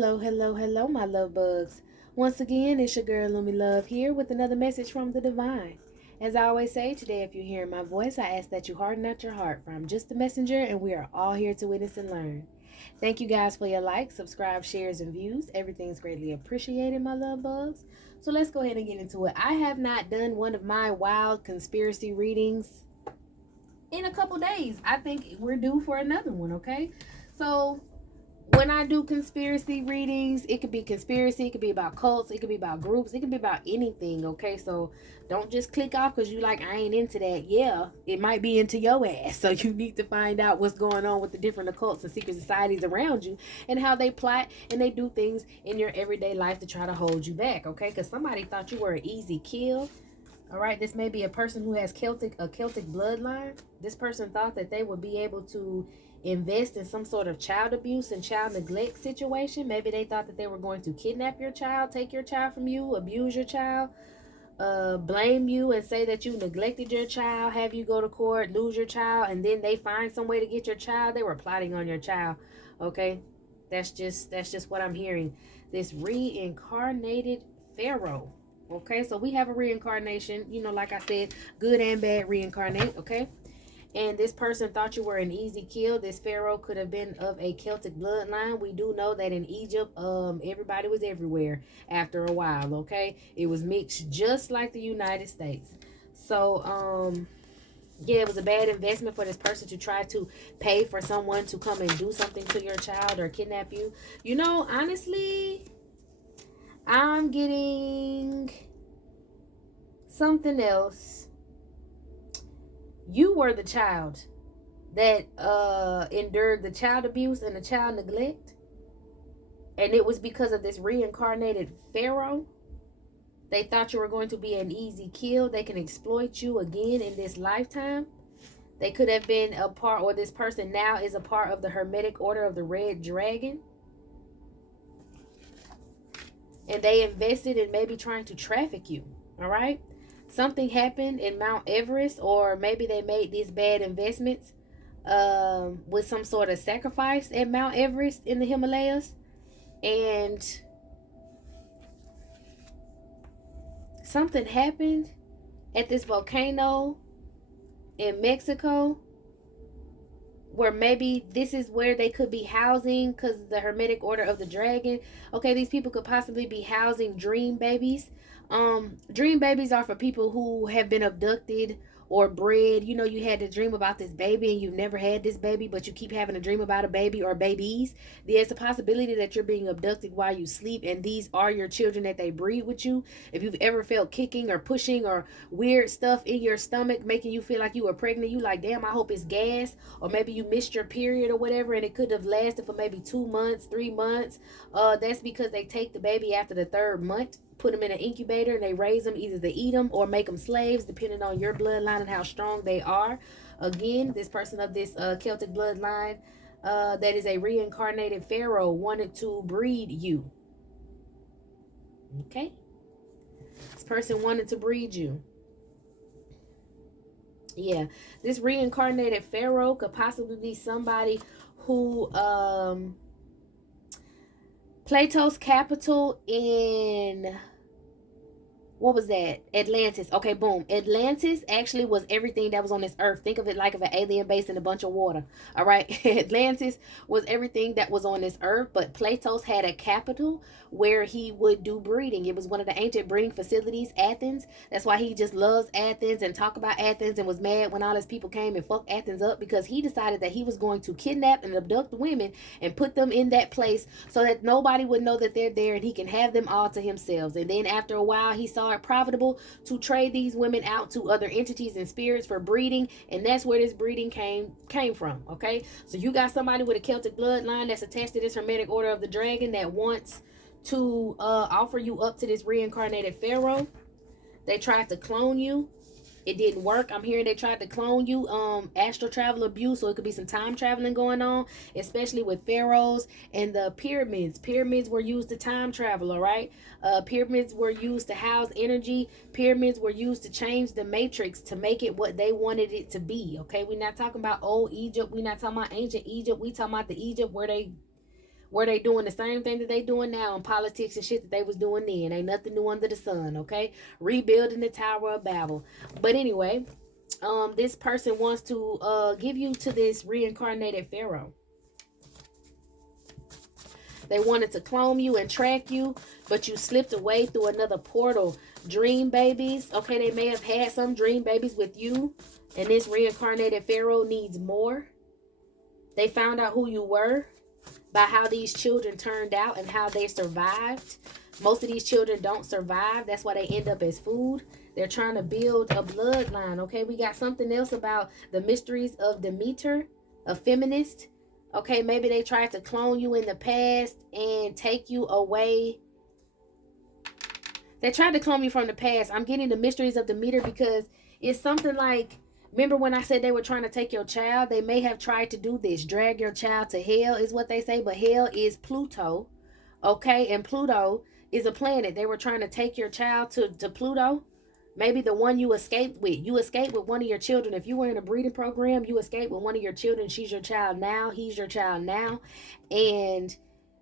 Hello, hello, hello, my love bugs. Once again, it's your girl Lumi Love here with another message from the divine. As I always say, today, if you're hearing my voice, I ask that you harden not your heart, for I'm just a messenger and we are all here to witness and learn. Thank you guys for your likes, subscribe, shares, and views. Everything's greatly appreciated, my love bugs. So let's go ahead and get into it. I have not done one of my wild conspiracy readings in a couple days. I think we're due for another one, okay? So when I do conspiracy readings, it could be conspiracy, it could be about cults, it could be about groups, it could be about anything, okay? So don't just click off because you like, I ain't into that. Yeah, it might be into your ass. So you need to find out what's going on with the different occults and secret societies around you and how they plot and they do things in your everyday life to try to hold you back, okay? Because somebody thought you were an easy kill. All right, this may be a person who has a Celtic bloodline. This person thought that they would be able to invest in some sort of child abuse and child neglect situation. Maybe they thought that they were going to kidnap your child, take your child from you, abuse your child, blame you and say that you neglected your child, have you go to court, lose your child, and then they find some way to get your child. They were plotting on your child. Okay, that's just what I'm hearing. This reincarnated pharaoh. Okay, so we have a reincarnation, like I said, good and bad reincarnate. Okay, and this person thought you were an easy kill. This pharaoh could have been of a Celtic bloodline. We do know that in Egypt, everybody was everywhere after a while. Okay, it was mixed just like the United States. So yeah, it was a bad investment for this person to try to pay for someone to come and do something to your child or kidnap you. Honestly, I'm getting something else. You were the child that endured the child abuse and the child neglect, and it was because of this reincarnated pharaoh. They thought you were going to be an easy kill. They can exploit you again in this lifetime. They could have been a part, or this person now is a part of the Hermetic Order of the Red Dragon, and they invested in maybe trying to traffic you. All right, something happened in Mount Everest, or maybe they made these bad investments with some sort of sacrifice at Mount Everest in the Himalayas, and something happened at this volcano in Mexico, where maybe this is where they could be housing, because the Hermetic Order of the Dragon. Okay, these people could possibly be housing dream babies. Dream babies are for people who have been abducted or bred. You had to dream about this baby and you've never had this baby, but you keep having a dream about a baby or babies. There's a possibility that you're being abducted while you sleep, and these are your children that they breed with you. If you've ever felt kicking or pushing or weird stuff in your stomach making you feel like you were pregnant, you like, damn, I hope it's gas. Or maybe you missed your period or whatever, and it could have lasted for maybe 2 months, 3 months. That's because they take the baby after the third month, put them in an incubator, and they raise them either to eat them or make them slaves, depending on your bloodline and how strong they are. Again, this person of this Celtic bloodline, that is a reincarnated pharaoh, wanted to breed you. Okay, this person wanted to breed you. Yeah, this reincarnated pharaoh could possibly be somebody who Plato's capital in, what was that? Atlantis. Okay, boom. Atlantis actually was everything that was on this earth. Think of it like of an alien base in a bunch of water. All right. Atlantis was everything that was on this earth, but Plato's had a capital where he would do breeding. It was one of the ancient breeding facilities, Athens. That's why he just loves Athens and talk about Athens, and was mad when all his people came and fucked Athens up, because he decided that he was going to kidnap and abduct women and put them in that place so that nobody would know that they're there, and he can have them all to himself. And then after a while, he saw it profitable to trade these women out to other entities and spirits for breeding, and that's where this breeding came from. Okay, so you got somebody with a Celtic bloodline that's attached to this Hermetic Order of the Dragon that wants to offer you up to this reincarnated pharaoh. They tried to clone you. It didn't work. I'm hearing they tried to clone you, astral travel abuse, so it could be some time traveling going on, especially with pharaohs and the pyramids. Pyramids were used to time travel. All right, pyramids were used to house energy. Pyramids were used to change the matrix to make it what they wanted it to be. Okay, we're not talking about old Egypt. We're not talking about ancient Egypt. We talking about the Egypt where they doing the same thing that they doing now in politics and shit that they was doing then. Ain't nothing new under the sun, okay? Rebuilding the Tower of Babel. But anyway, this person wants to give you to this reincarnated pharaoh. They wanted to clone you and track you, but you slipped away through another portal. Dream babies. Okay, they may have had some dream babies with you, and this reincarnated pharaoh needs more. They found out who you were by how these children turned out and how they survived. Most of these children don't survive. That's why they end up as food. They're trying to build a bloodline. Okay, we got something else about the mysteries of Demeter, a feminist. Okay, maybe they tried to clone you in the past and take you away. They tried to clone you from the past. I'm getting the mysteries of Demeter because it's something like, remember when I said they were trying to take your child? They may have tried to do this. Drag your child to hell is what they say, but hell is Pluto. Okay, and Pluto is a planet. They were trying to take your child to Pluto. Maybe the one you escaped with. You escaped with one of your children. If you were in a breeding program, you escaped with one of your children. She's your child now. He's your child now. And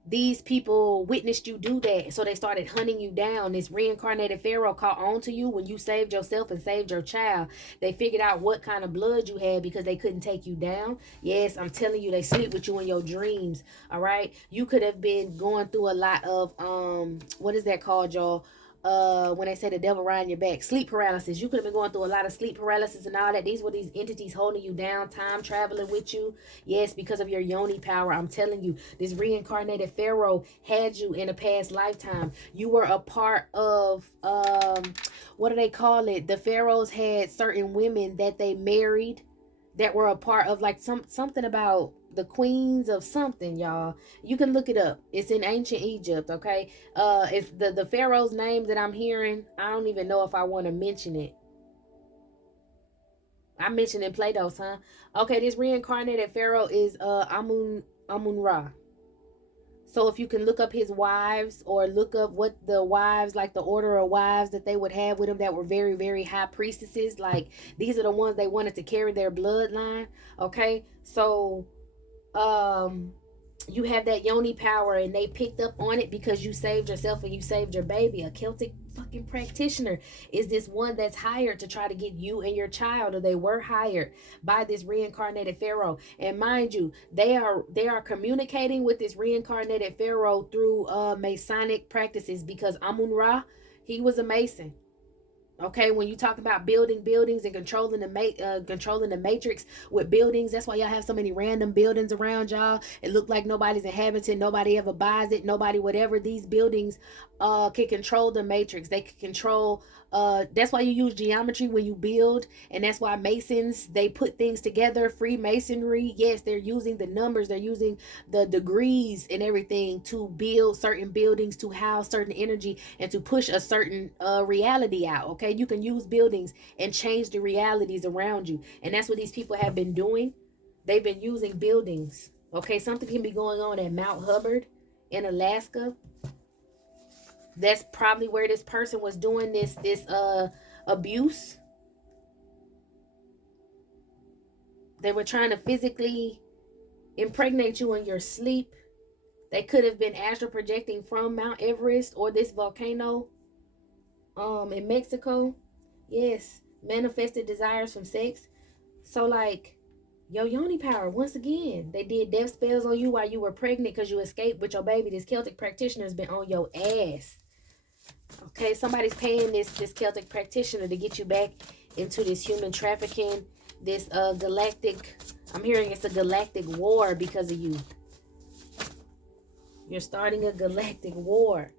these people witnessed you do that. So they started hunting you down. This reincarnated pharaoh caught on to you when you saved yourself and saved your child. They figured out what kind of blood you had because they couldn't take you down. Yes, I'm telling you, they sleep with you in your dreams. All right. You could have been going through a lot of, what is that called, y'all? When they say the devil riding your back, sleep paralysis. You could have been going through a lot of sleep paralysis and all that. These were these entities holding you down, time traveling with you. Yes, because of your yoni power. I'm telling you, this reincarnated pharaoh had you in a past lifetime. You were a part of, what do they call it? The pharaohs had certain women that they married that were a part of, like, something about the queens of something, y'all. You can look it up. It's in ancient Egypt, okay? It's the pharaoh's name that I'm hearing. I don't even know if I want to mention it. I mentioned in Plato's, huh? Okay, this reincarnated pharaoh is Amun-Ra. So if you can look up his wives or look up what the wives, like the order of wives that they would have with him that were very, very high priestesses, like these are the ones they wanted to carry their bloodline. Okay, so you have that yoni power and they picked up on it because you saved yourself and you saved your baby. A Celtic fucking practitioner is this one that's hired to try to get you and your child, or they were hired by this reincarnated pharaoh. And mind you, they are communicating with this reincarnated pharaoh through Masonic practices, because Amun-Ra, he was a Mason. Okay, when you talk about building buildings and controlling the matrix with buildings, that's why y'all have so many random buildings around y'all. It look like nobody's inhabited, nobody ever buys it, nobody whatever. These buildings can control the matrix. They can control. That's why you use geometry when you build, and that's why Masons, they put things together. Freemasonry, yes, they're using the numbers, they're using the degrees and everything to build certain buildings, to house certain energy, and to push a certain reality out. Okay, you can use buildings and change the realities around you, and that's what these people have been doing. They've been using buildings. Okay, something can be going on at Mount Hubbard in Alaska. That's probably where this person was doing this abuse. They were trying to physically impregnate you in your sleep. They could have been astral projecting from Mount Everest or this volcano in Mexico. Yes, manifested desires from sex. So like, your yoni power, once again, they did death spells on you while you were pregnant because you escaped with your baby. This Celtic practitioner has been on your ass. Okay, somebody's paying this Celtic practitioner to get you back into this human trafficking, this galactic, I'm hearing it's a galactic war because of you. You're starting a galactic war.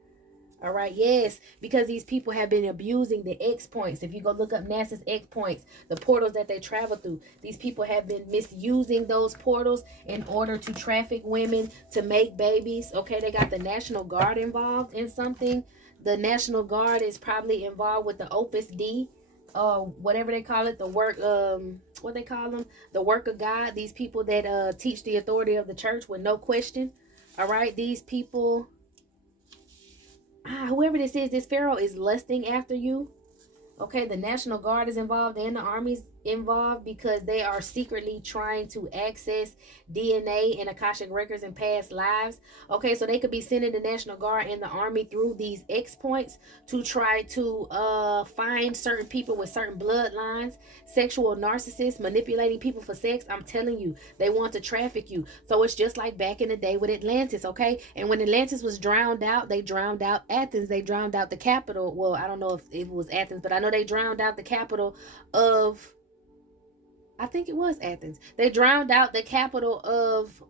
All right, yes, because these people have been abusing the X points. If you go look up NASA's X points, the portals that they travel through, these people have been misusing those portals in order to traffic women, to make babies. Okay, they got the National Guard involved in something. The National Guard is probably involved with the Opus D, whatever they call it, the work, what they call them, the work of God. These people that teach the authority of the church with no question. All right, these people, whoever this is, this pharaoh is lusting after you. Okay, the National Guard is involved and the armies involved because they are secretly trying to access DNA and Akashic records in past lives. Okay, so they could be sending the National Guard and the Army through these X points to try to find certain people with certain bloodlines, sexual narcissists manipulating people for sex. I'm telling you, they want to traffic you. So it's just like back in the day with Atlantis, okay? And when Atlantis was drowned out, they drowned out Athens. They drowned out the capital. Well, I don't know if it was Athens, but I know they drowned out the capital of, I think it was Athens. They drowned out the capital of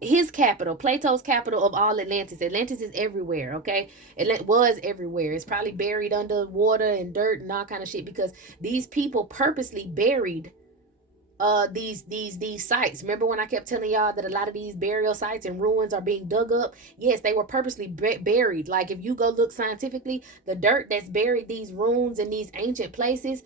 his capital, Plato's capital of all Atlantis. Atlantis is everywhere, okay? It was everywhere. It's probably buried under water and dirt and all kind of shit because these people purposely buried these sites. Remember when I kept telling y'all that a lot of these burial sites and ruins are being dug up? Yes, they were purposely buried. Like if you go look scientifically, the dirt that's buried these ruins and these ancient places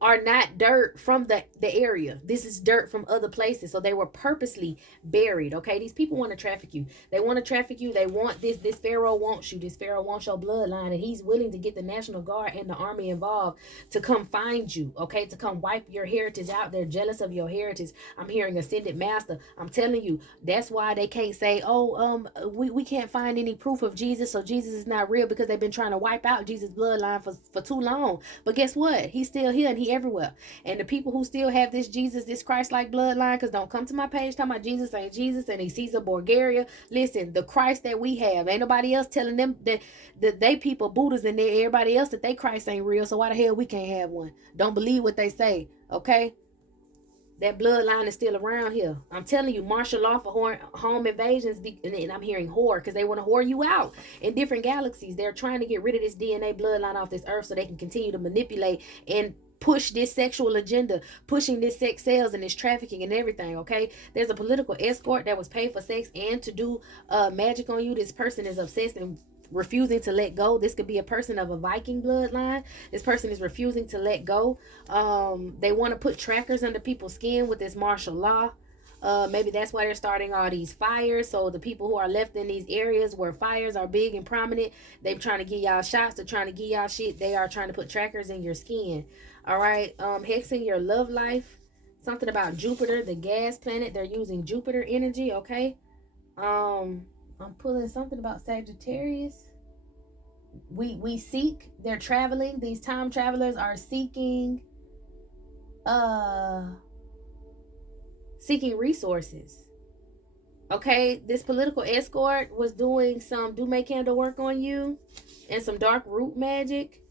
are not dirt from the area. This is dirt from other places. So they were purposely buried. Okay, these people want to traffic you. They want to traffic you. They want this pharaoh wants you. This pharaoh wants your bloodline, and he's willing to get the National Guard and the Army involved to come find you. Okay, to come wipe your heritage out. They're jealous of your heritage. I'm hearing ascended master. I'm telling you, that's why they can't say, oh, we can't find any proof of Jesus, so Jesus is not real, because they've been trying to wipe out Jesus' bloodline for too long. But guess what? He's still here and he everywhere. And the people who still have this Jesus, this Christ-like bloodline, because don't come to my page talking about Jesus ain't Jesus and he Caesar Borgia. Listen, the Christ that we have, ain't nobody else telling them that they people Buddhas and everybody else that they Christ ain't real. So why the hell we can't have one? Don't believe what they say, okay? That bloodline is still around here. I'm telling you, martial law for home invasions, and I'm hearing whore because they want to whore you out in different galaxies. They're trying to get rid of this DNA bloodline off this earth so they can continue to manipulate and push this sexual agenda, pushing this sex sales and this trafficking and everything, okay? There's a political escort that was paid for sex and to do magic on you. This person is obsessed and refusing to let go. This could be a person of a Viking bloodline. This person is refusing to let go. They want to put trackers under people's skin with this martial law. Maybe that's why they're starting all these fires. So the people who are left in these areas where fires are big and prominent, they're trying to give y'all shots. They're trying to give y'all shit. They are trying to put trackers in your skin. All right. Hexing your love life. Something about Jupiter, the gas planet. They're using Jupiter energy. Okay. I'm pulling something about Sagittarius. We seek. They're traveling. These time travelers are seeking resources. Okay, this political escort was doing some Dume candle work on you and some dark root magic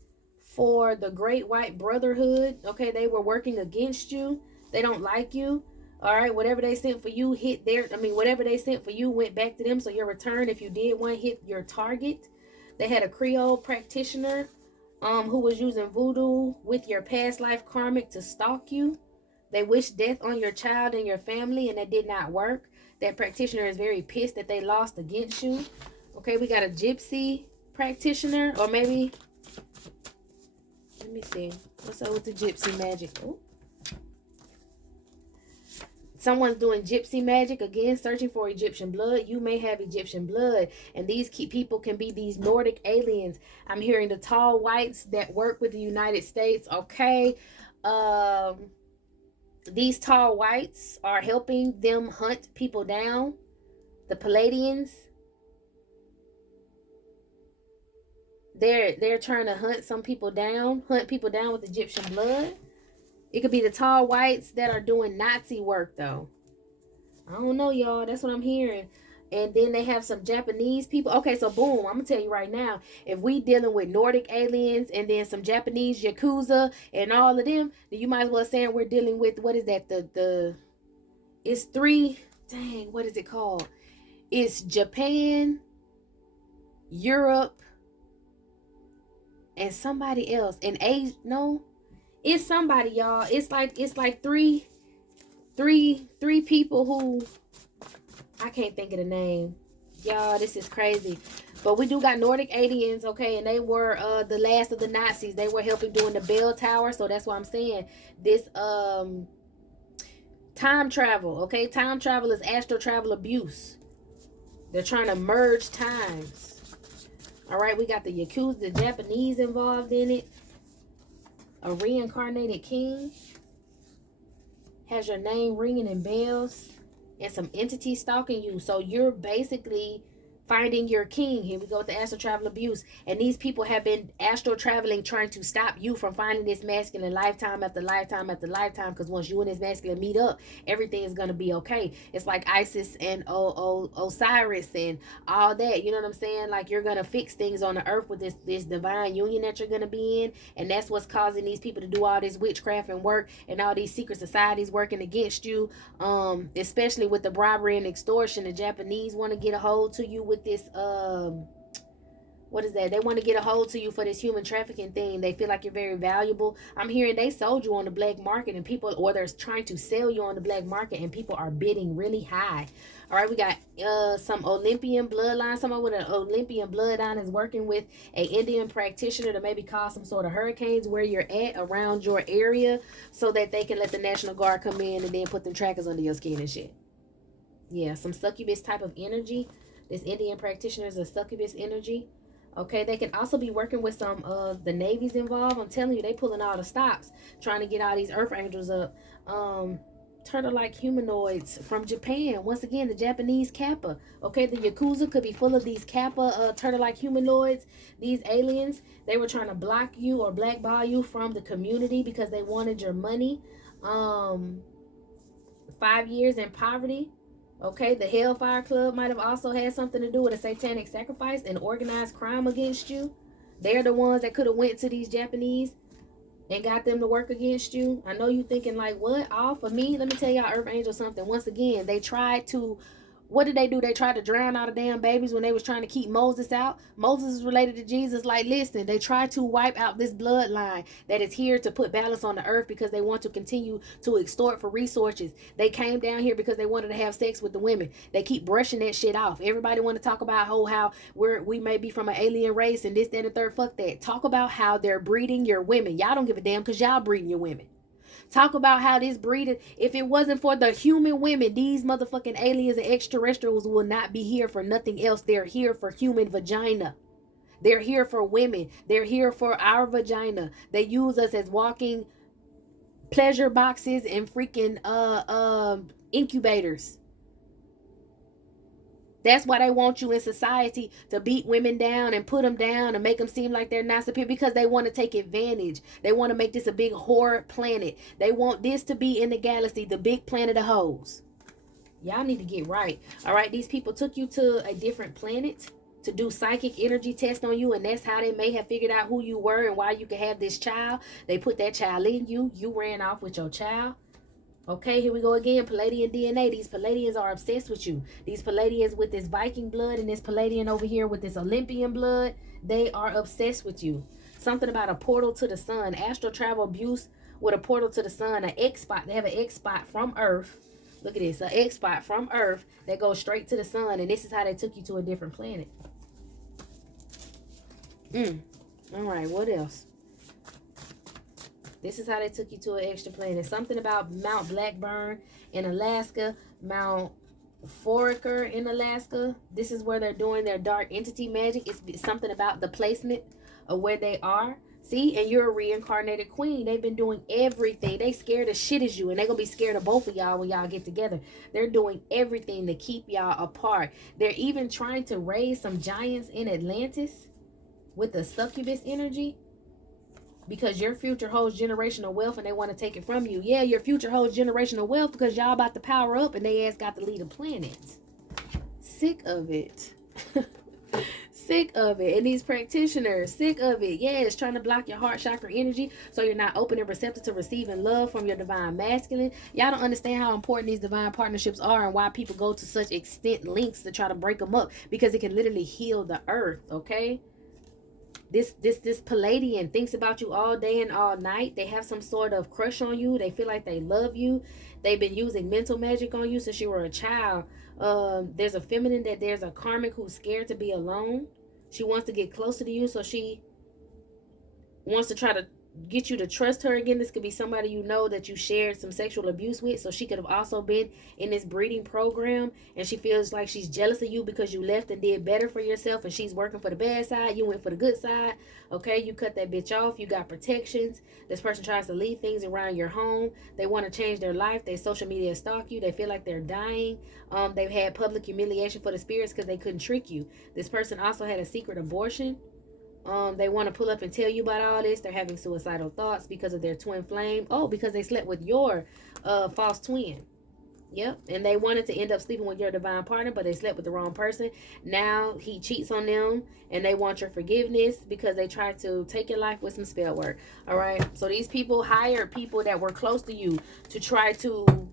for the Great White Brotherhood. Okay, they were working against you. They don't like you. All right, whatever they sent for you hit their, whatever they sent for you went back to them. So your return, if you did one, hit your target. They had a Creole practitioner who was using voodoo with your past life karmic to stalk you. They wished death on your child and your family, and that did not work. That practitioner is very pissed that they lost against you. Okay, we got a gypsy practitioner, or maybe, let me see. What's up with the gypsy magic? Oh. Someone's doing gypsy magic, again, searching for Egyptian blood. You may have Egyptian blood, and these people can be these Nordic aliens. I'm hearing the tall whites that work with the United States. Okay, these tall whites are helping them hunt people down. The Palladians, they're trying to hunt people down with Egyptian blood. It could be the tall whites that are doing Nazi work, though. I don't know, y'all. That's what I'm hearing. And then they have some Japanese people. Okay, so boom, I'm going to tell you right now. If we dealing with Nordic aliens and then some Japanese Yakuza and all of them, then you might as well say we're dealing with, what is that? It's three, dang, what is it called? It's Japan, Europe, and somebody else. In Asia, no. It's somebody, y'all. It's like three people who, I can't think of the name. Y'all, this is crazy. But we do got Nordic aliens, okay, and they were the last of the Nazis. They were helping doing the Bell Tower, so that's why I'm saying this time travel, okay? Time travel is astral travel abuse. They're trying to merge times. All right, we got the Yakuza, the Japanese involved in it. A reincarnated king. has your name ringing in bells and some entities stalking you. So you're basically finding your king. Here we go with the astral travel abuse. And these people have been astral traveling, trying to stop you from finding this masculine lifetime after lifetime after lifetime. Because once you and this masculine meet up, everything is going to be okay. It's like Isis and Osiris and all that. You know what I'm saying? Like, you're going to fix things on the earth with this divine union that you're going to be in. And that's what's causing these people to do all this witchcraft and work, and all these secret societies working against you. Especially with the bribery and extortion. The Japanese want to get a hold to you with this what is that? They want to get a hold to you for this human trafficking thing. They feel like you're very valuable. I'm hearing they sold you on the black market, and people, or they're trying to sell you on the black market, and people are bidding really high. All right, we got some Olympian bloodline. Someone with an Olympian bloodline is working with a Indian practitioner to maybe cause some sort of hurricanes where you're at, around your area, so that they can let the National Guard come in and then put them trackers under your skin and shit. Yeah, some succubus type of energy. This Indian practitioner is a succubus energy. Okay, they can also be working with some of the navies involved. I'm telling you, they pulling all the stops, trying to get all these earth angels up. Turtle-like humanoids from Japan. Once again, the Japanese Kappa. Okay, the Yakuza could be full of these Kappa turtle-like humanoids. These aliens, they were trying to block you or blackball you from the community because they wanted your money. 5 years in poverty. Okay, the Hellfire Club might have also had something to do with a satanic sacrifice and organized crime against you. They're the ones that could have went to these Japanese and got them to work against you. I know you thinking like, what? All for me? Let me tell y'all, Earth Angel, something. Once again, they tried to, what did they do? They tried to drown all the damn babies when they was trying to keep Moses out. Moses is related to Jesus. Like, listen, they tried to wipe out this bloodline that is here to put balance on the earth because they want to continue to extort for resources. They came down here because they wanted to have sex with the women. They keep brushing that shit off. Everybody want to talk about how we may be from an alien race and this, that, and the third. Fuck that. Talk about how they're breeding your women. Y'all don't give a damn because y'all breeding your women. Talk about how this breeding, if it wasn't for the human women, these motherfucking aliens and extraterrestrials will not be here for nothing else. They're here for human vagina. They're here for women. They're here for our vagina. They use us as walking pleasure boxes and freaking incubators. That's why they want you in society, to beat women down and put them down and make them seem like they're not superior, because they want to take advantage. They want to make this a big whore planet. They want this to be in the galaxy, the big planet of hoes. Y'all need to get right. All right, these people took you to a different planet to do psychic energy test on you, and that's how they may have figured out who you were and why you could have this child. They put that child in you. You ran off with your child. Okay, here we go again. Palladian DNA. These Palladians are obsessed with you. These Palladians with this Viking blood and this Palladian over here with this Olympian blood, they are obsessed with you. Something about a portal to the sun. Astral travel abuse with a portal to the sun. An X spot. They have an X spot from Earth. Look at this. An X spot from Earth that goes straight to the sun. And this is how they took you to a different planet. All right, what else? This is how they took you to an extra planet. Something about Mount Blackburn in Alaska, Mount Foraker in Alaska. This is where they're doing their dark entity magic. It's something about the placement of where they are. See, and you're a reincarnated queen. They've been doing everything. They scared as shit as you, and they're going to be scared of both of y'all when y'all get together. They're doing everything to keep y'all apart. They're even trying to raise some giants in Atlantis with the succubus energy. Because your future holds generational wealth and they want to take it from you. Yeah, your future holds generational wealth because y'all about to power up and they ass got to lead a planet. Sick of it. Sick of it. And these practitioners, sick of it. Yeah, it's trying to block your heart chakra energy so you're not open and receptive to receiving love from your divine masculine. Y'all don't understand how important these divine partnerships are and why people go to such extent lengths to try to break them up, because it can literally heal the earth, okay? This Palladian thinks about you all day and all night. They have some sort of crush on you. They feel like they love you. They've been using mental magic on you since you were a child. There's a feminine that there's a karmic who's scared to be alone. She wants to get closer to you, so she wants to try to get you to trust her again. This could be somebody you know that you shared some sexual abuse with. So she could have also been in this breeding program, and she feels like she's jealous of you because you left and did better for yourself, and she's working for the bad side. You went for the good side. Okay, you cut that bitch off. You got protections. This person tries to leave things around your home. They want to change their life. They social media stalk you. They feel like they're dying. They've had public humiliation for the spirits because they couldn't trick you. This person also had a secret abortion. They want to pull up and tell you about all this. They're having suicidal thoughts because of their twin flame. Oh, because they slept with your false twin. Yep. And they wanted to end up sleeping with your divine partner, but they slept with the wrong person. Now he cheats on them, and they want your forgiveness because they tried to take your life with some spell work. All right. So these people hired people that were close to you to try to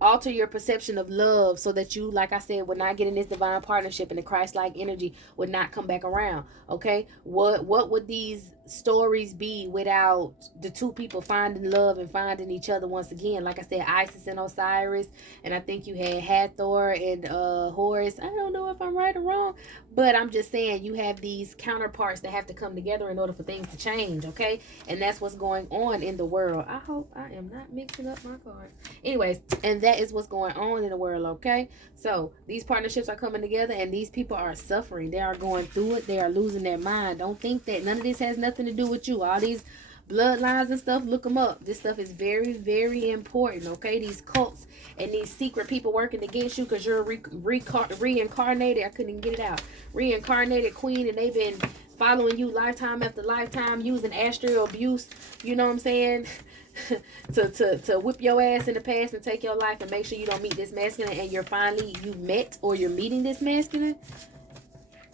alter your perception of love so that you, like I said, would not get in this divine partnership, and the Christ-like energy would not come back around. Okay, what would these stories be without the two people finding love and finding each other once again? Like I said, Isis and Osiris, and I think you had Hathor and Horus. I don't know if I'm right or wrong, but I'm just saying you have these counterparts that have to come together in order for things to change. Okay, and that's what's going on in the world. I hope I am not mixing up my cards. Anyways, and that is what's going on in the world. Okay, so these partnerships are coming together, and these people are suffering. They are going through it. They are losing their mind. Don't think that none of this has nothing to do with you. All these bloodlines and stuff, look them up. This stuff is very, very important. Okay, these cults and these secret people working against you because you're reincarnated. I couldn't even get it out. Reincarnated queen, and they've been following you lifetime after lifetime, using astral abuse. You know what I'm saying? to whip your ass in the past and take your life and make sure you don't meet this masculine, and you're meeting this masculine.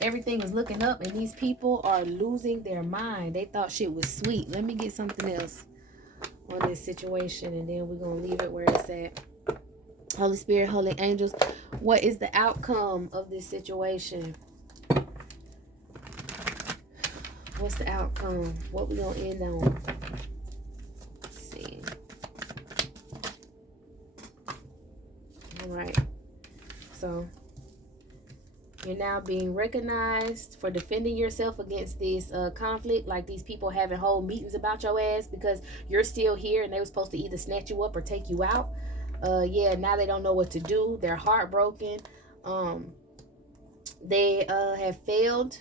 Everything is looking up, and these people are losing their mind. They thought shit was sweet. Let me get something else on this situation, and then we're gonna leave it where it's at. Holy Spirit, holy angels, what is the outcome of this situation? What's the outcome? What we gonna end on? Right, so you're now being recognized for defending yourself against this conflict. Like these people having whole meetings about your ass because you're still here, and they were supposed to either snatch you up or take you out. Yeah, now they don't know what to do. They're heartbroken. They have failed.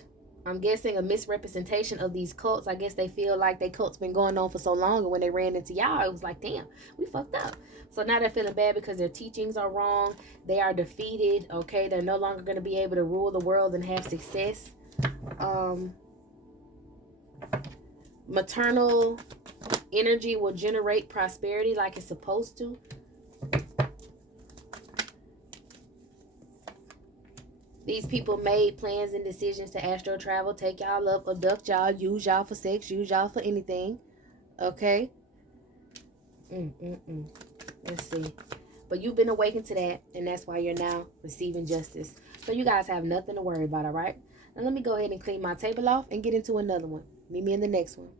I'm guessing a misrepresentation of these cults. I guess they feel like their cult's been going on for so long, and when they ran into y'all, it was like, damn, we fucked up. So now they're feeling bad because their teachings are wrong. They are defeated. Okay, they're no longer going to be able to rule the world and have success. Maternal energy will generate prosperity like it's supposed to. These people made plans and decisions to astral travel, take y'all up, abduct y'all, use y'all for sex, use y'all for anything. Okay? Let's see. But you've been awakened to that, and that's why you're now receiving justice. So you guys have nothing to worry about, all right? Now let me go ahead and clean my table off and get into another one. Meet me in the next one.